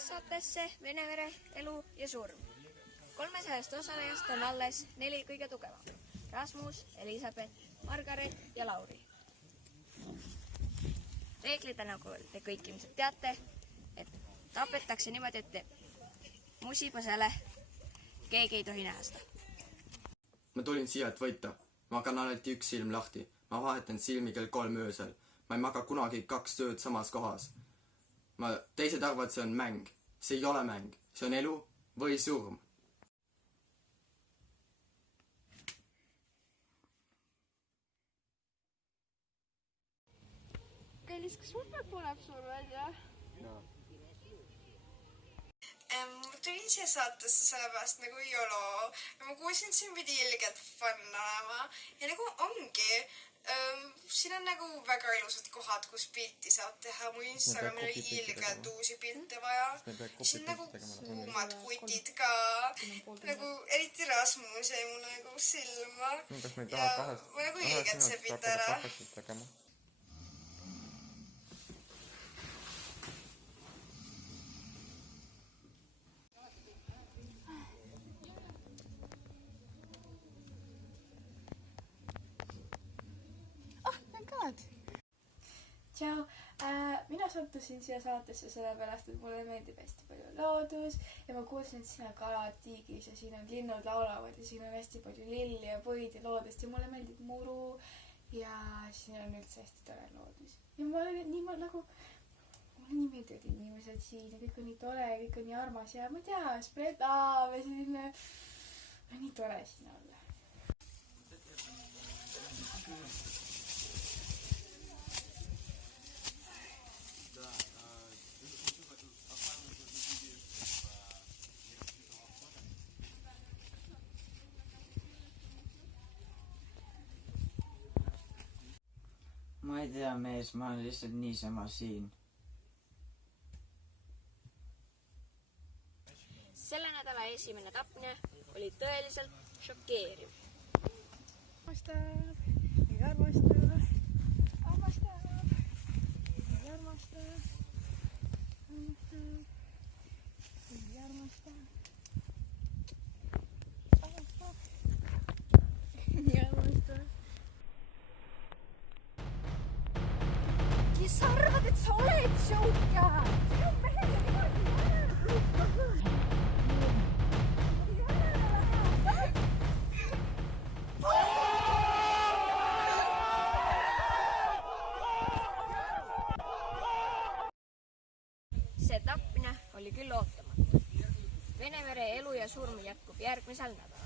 taas saatesse Venevere elu ja surm. 300 osalejast on alles 4 kõige tugevam. Rasmus, Elisabeth, Margaret ja Lauri. Reeglid, nagu te kõik ilmselt teate, et tapetakse niimoodi, et musipõsele keegi ei tohi näha seda. Ma tulin siia, et võita. Ma hakan alati üks silm lahti. Ma vahetan silmi kell 3 öösel. Ma ei maga kunagi 2 ööd samas kohas. Teised arvavad, see on mäng. See ei ole mäng. See on elu või surm. Kallis, kas mul peab tuleb sul välja? Ma tulin siia saatesse sellepärast nagu YOLO ja ma kuulsin, et siin pidi ilgelt fun olema ja nagu ongi. Siin on nagu väga ilusad kohad, kus pilti saab teha. Mu Instagramil oli ilgelt uusi pilte vaja. Siin nagu kuumad kutid ka. Nagu eriti Rasmus jäi mulle nagu silma. Ja ma nagu ilgelt see pilt ära. Tšau, mina sattusin siia saatesse sellepärast, et mulle meeldib hästi palju loodus ja ma kuulsin, et siin on kalad tiigris ja siin on linnud laulavad ja siin on hästi palju lilli ja puid ja loodust ja mulle meeldib muru ja siin on üldse hästi tore loodus. Ja mulle nii meeldivad inimesed siin ja kõik on nii tore ja kõik on nii armas ja ma ei tea, spredav ja selline on nii tore siin olla. Ma ei tea, mees, ma olen lihtsalt niisama siin. Selle nädala esimene tapmine oli tõeliselt šokeeriv. Armastab, ei armastab, armastab, ei armastab, armastab, ei armastab, armastab, ei armastab. Kes arvad, et sa oled šauka? See on mehele midagi. See tapmine oli küll ootamatu. Venevere elu ja surm jätkub järgmisel nädalal.